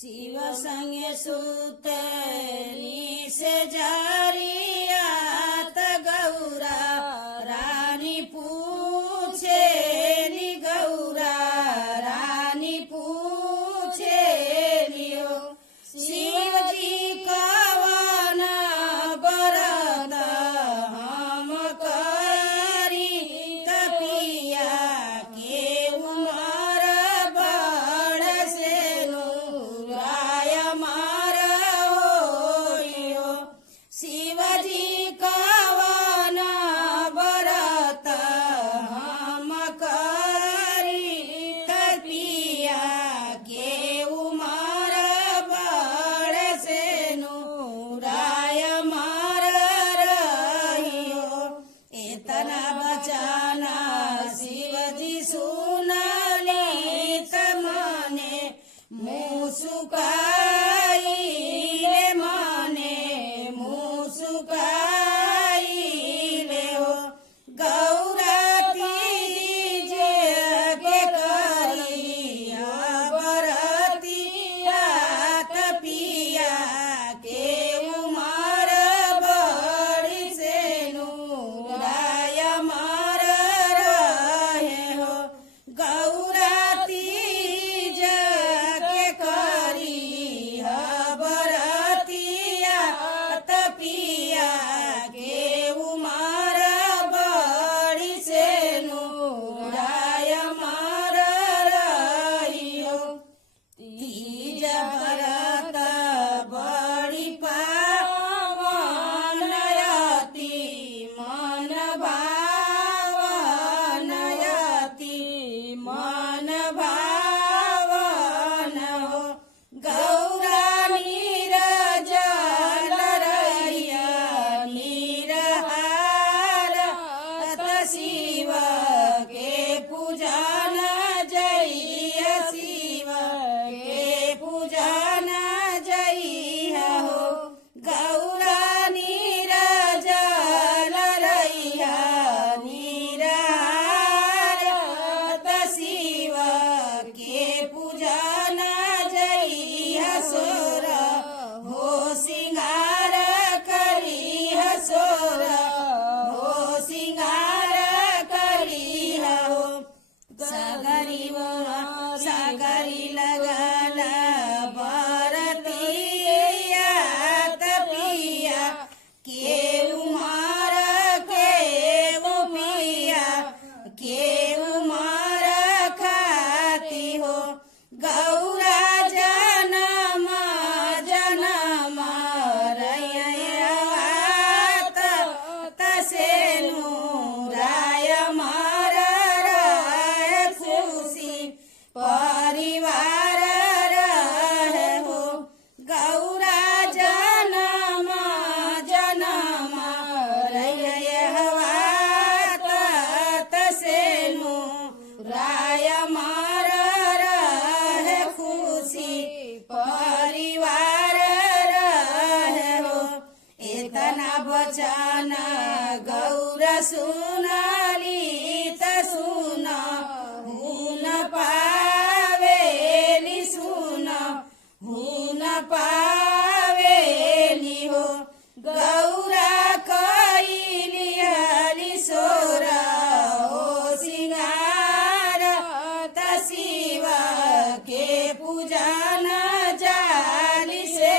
शिव संगे सुतनी से जरिया त गौरा रानी पूछे नी गौरा रानी पूछे लियो शिव जी कवन बरत हम करी कपिया के उमर बड़ से राय मार होइयो शिव जी कवन बरत हम करी कपिया के उमर बड़ से राय मार रहियो इतना बचाना शिव जी सुनली त मने मुसुकाई ले मने मुसुकाई ले हो गौरा तीजे के करिया बरतिया तपिया के उमर बड़ी से राय मार रहे हो गौरा तीज के करिया बरतिया तपिया के उमर बड़ी से राय मार रहियो तीज व्रत बड़ी पावनयति मन भावनयति मन भावन हो गौरा नीरजल रहिया नीरहार त शिव के पूजन जइय शिव के पूजन जइय हो गौरा नीरजल रहिया नीरहार त शिव के पूजन जइय सोर हो सिंगार करिह सोर हो सिंगार करिह हो सागरी सागरी लगल बरतिया तपिया के उमर के पिया के उमर खाती हो गौरा जनम जनम रैयात तसे राय मार रहे खुशी परिवार रहे हो गौरा जनम जनम रैयात तसे राय मार रहे खुशी परिवार रहे हो इतना बचाना गौरा सुनली त सुन हुन पावेली सुन हुन पावेली हो गौरा कैली हली सोर हो सिंगार त शिव के पूजन जाली से